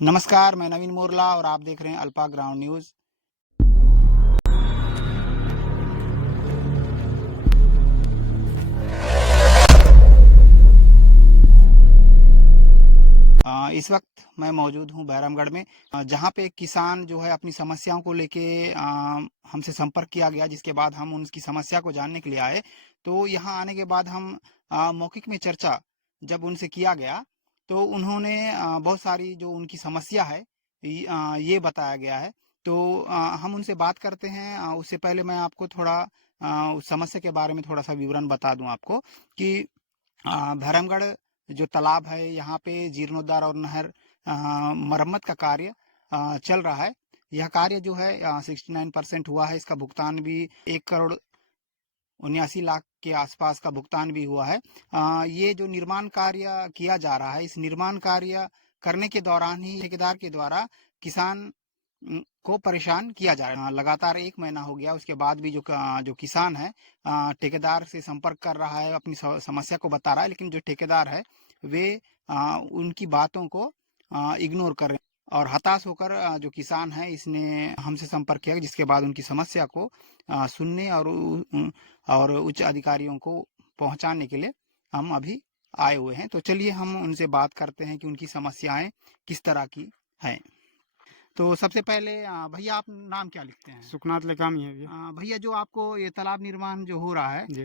नमस्कार, मैं नवीन मोरला और आप देख रहे हैं अल्पा ग्राउंड न्यूज़। इस वक्त मैं मौजूद हूं बैरमगढ़ में, जहां पे एक किसान जो है अपनी समस्याओं को लेके हमसे संपर्क किया गया, जिसके बाद हम उनकी समस्या को जानने के लिए आए। तो यहां आने के बाद हम मौखिक में चर्चा जब उनसे किया गया, तो उन्होंने बहुत सारी जो उनकी समस्या है ये बताया गया है। तो हम उनसे बात करते हैं। उससे पहले मैं आपको थोड़ा उस समस्या के बारे में थोड़ा सा विवरण बता दूं आपको कि भैरमगढ़ जो तालाब है, यहाँ पे जीर्णोद्धार और नहर मरम्मत का कार्य चल रहा है। यह कार्य जो है 69% हुआ है। इसका भुगतान भी 1,79,00,000 के आसपास का भुगतान भी हुआ है। ये जो निर्माण कार्य किया जा रहा है, इस निर्माण कार्य करने के दौरान ही ठेकेदार के द्वारा किसान को परेशान किया जा रहा है। लगातार 1 महीना हो गया, उसके बाद भी जो किसान है ठेकेदार से संपर्क कर रहा है, अपनी समस्या को बता रहा है, लेकिन जो ठेकेदार है वे उनकी बातों को इग्नोर कर रहे हैं। और हताश होकर जो किसान है इसने हमसे संपर्क किया, जिसके बाद उनकी समस्या को सुनने और उच्च अधिकारियों को पहुंचाने के लिए हम अभी आए हुए हैं। तो चलिए हम उनसे बात करते हैं कि उनकी समस्याएं किस तरह की हैं। तो सबसे पहले भैया, आप नाम क्या लिखते हैं? सुखनाथ लेकामी है भैया। भैया, जो आपको ये तालाब निर्माण जो हो रहा है, जी।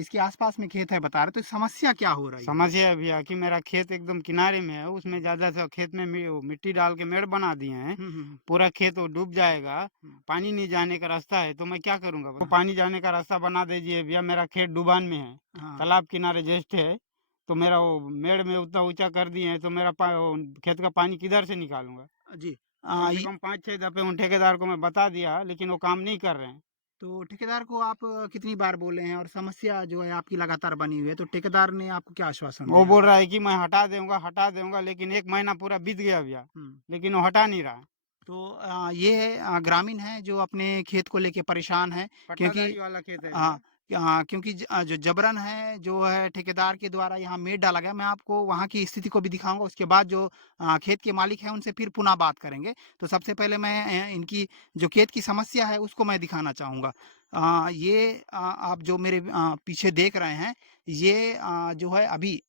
इसके आसपास में खेत है बता रहे, तो समस्या क्या हो रही है? समस्या है भैया कि मेरा खेत एकदम किनारे में है, उसमें ज्यादा से खेत में मिट्टी डाल के मेड़ बना दिए हैं। पूरा खेत वो डूब जाएगा। पानी नहीं जाने का रास्ता है, तो मैं क्या करूंगा? वो पानी जाने का रास्ता बना दीजिए भैया। मेरा खेत डुबान में है, तालाब किनारे जस्ट है, तो मेरा वो मेड़ में उतना ऊंचा कर दिए हैं, तो मेरा खेत का पानी किधर से निकालूंगा? जी। कम से कम 5-6 दफे उन ठेकेदार को मैं बता दिया, लेकिन वो काम नहीं कर रहे हैं। तो ठेकेदार को आप कितनी बार बोले हैं, और समस्या जो है आपकी लगातार बनी हुई है, तो ठेकेदार ने आपको क्या आश्वासन वो दिया? बोल रहा है कि मैं हटा दूंगा, लेकिन 1 महीना पूरा बीत गया भैया, लेकिन वो हटा नहीं रहा। तो ये ग्रामीण है जो अपने खेत को लेके परेशान है, क्योंकि पट्टादारी वाला खेत है हाँ भैया। क्योंकि जो जबरन है जो है ठेकेदार के द्वारा यहाँ मेड डाला गया। मैं आपको वहाँ की स्थिति को भी दिखाऊंगा, उसके बाद जो खेत के मालिक हैं उनसे फिर पुनः बात करेंगे। तो सबसे पहले मैं इनकी जो खेत की समस्या है उसको मैं दिखाना चाहूँगा। ये आप जो मेरे पीछे देख रहे हैं, ये जो है अभी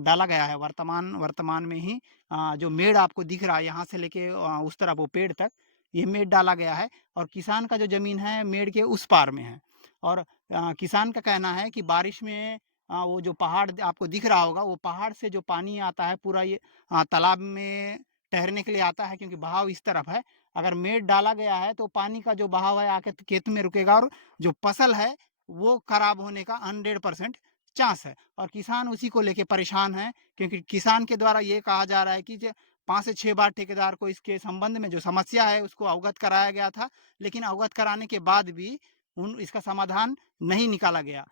डाला गया है वर्तमान वर्तमान में ही। जो मेड़ आपको दिख रहा है यहाँ से लेके उस तरफ वो पेड़ तक, ये मेड़ डाला गया है। और किसान का जो जमीन है मेड़ के उस पार में है। और किसान का कहना है कि बारिश में वो जो पहाड़ आपको दिख रहा होगा, वो पहाड़ से जो पानी आता है पूरा ये तालाब में ठहरने के लिए आता है, क्योंकि बहाव इस तरफ है। अगर मेड़ डाला गया है तो पानी का जो बहाव है आके खेत में रुकेगा, और जो फसल है वो खराब होने का 100% चांस है। और किसान उसी को लेके परेशान है, क्योंकि किसान के द्वारा ये कहा जा रहा है कि 5 से 6 बार ठेकेदार को इसके संबंध में जो समस्या है उसको अवगत कराया गया था, लेकिन अवगत कराने के बाद भी इसका समाधान नहीं निकाला गया।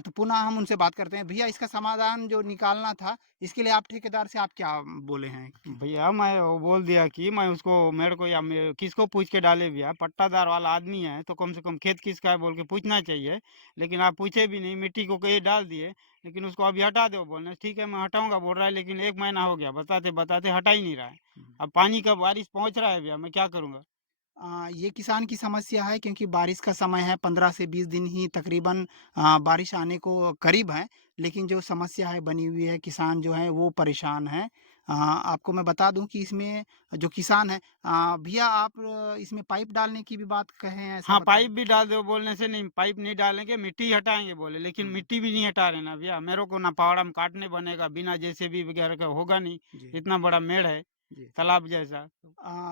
तो पुनः हम उनसे बात करते हैं। भैया, इसका समाधान जो निकालना था, इसके लिए आप ठेकेदार से आप क्या बोले हैं? भैया मैं वो बोल दिया कि मैं उसको मेरे को या किसको पूछ के डाले भैया, पट्टादार वाला आदमी है तो कम से कम खेत किसका है बोल के पूछना चाहिए। लेकिन आप पूछे भी नहीं, मिट्टी को कहीं डाल दिए, लेकिन उसको अभी हटा दो बोलने ठीक है मैं हटाऊंगा बोल रहा है, लेकिन 1 महीना हो गया बताते बताते हटा ही नहीं रहा है। अब पानी का बारिश पहुंच रहा है भैया, मैं क्या करूंगा? ये किसान की समस्या है, क्योंकि बारिश का समय है, 15 से 20 दिन ही तकरीबन बारिश आने को करीब है। लेकिन जो समस्या है बनी हुई है, किसान जो है वो परेशान है। आपको मैं बता दूं कि इसमें जो किसान है, भैया आप इसमें पाइप डालने की भी बात कहे हैं, ऐसा हाँ, बताएं। पाइप भी डाल दो बोलने से नहीं, पाइप नहीं डालेंगे, मिट्टी हटाएंगे बोले, लेकिन मिट्टी भी नहीं हटा रहे ना भैया। मेरे को ना पहाड़ में काटने बनेगा, बिना जेसीबी वगैरह का होगा नहीं। जी इतना बड़ा मेड़ है, जी। तालाब जैसा।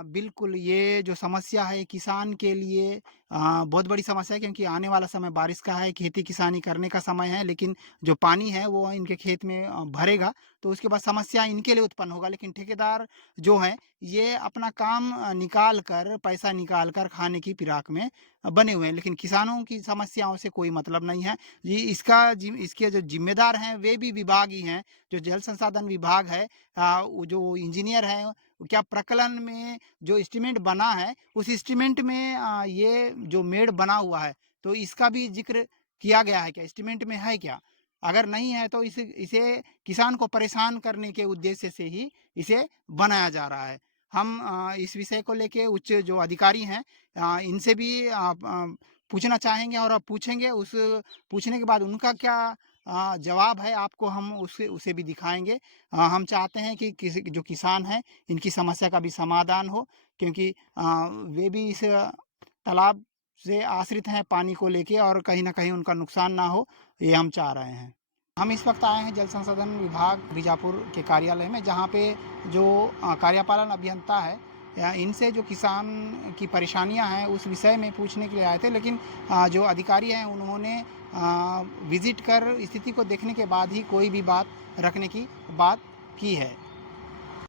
बिल्कुल, ये जो समस्या है किसान के लिए बहुत बड़ी समस्या है, क्योंकि आने वाला समय बारिश का है, खेती किसानी करने का समय है, लेकिन जो पानी है वो इनके खेत में भरेगा, तो उसके बाद समस्या इनके लिए उत्पन्न होगा। लेकिन ठेकेदार जो है ये अपना काम निकाल कर, पैसा निकाल कर खाने की फिराक में बने हुए हैं, लेकिन किसानों की समस्याओं से कोई मतलब नहीं है। ये इसके जो जिम्मेदार हैं वे भी विभाग ही हैं, जो जल संसाधन विभाग है। वो जो इंजीनियर है, क्या प्रकलन में जो एस्टीमेट बना है उस एस्टीमेट में ये जो मेड़ बना हुआ है, तो इसका भी जिक्र किया गया है क्या? एस्टीमेट में है क्या? अगर नहीं है तो इसे किसान को परेशान करने के उद्देश्य से ही इसे बनाया जा रहा है। हम इस विषय को लेके उच्च जो अधिकारी हैं इनसे भी पूछना चाहेंगे और पूछेंगे। उस पूछने के बाद उनका क्या जवाब है आपको हम उसे भी दिखाएँगे। हम चाहते हैं कि किसी जो किसान हैं इनकी समस्या का भी समाधान हो, क्योंकि वे भी इस तालाब से आश्रित हैं पानी को लेके, और कहीं न कहीं उनका नुकसान ना हो, ये हम चाह रहे हैं। हम इस वक़्त आए हैं जल संसाधन विभाग बीजापुर के कार्यालय में, जहाँ पे जो कार्यपालन अभियंता है या इनसे जो किसान की परेशानियाँ हैं उस विषय में पूछने के लिए आए थे। लेकिन जो अधिकारी हैं उन्होंने विज़िट कर स्थिति को देखने के बाद ही कोई भी बात रखने की बात की है।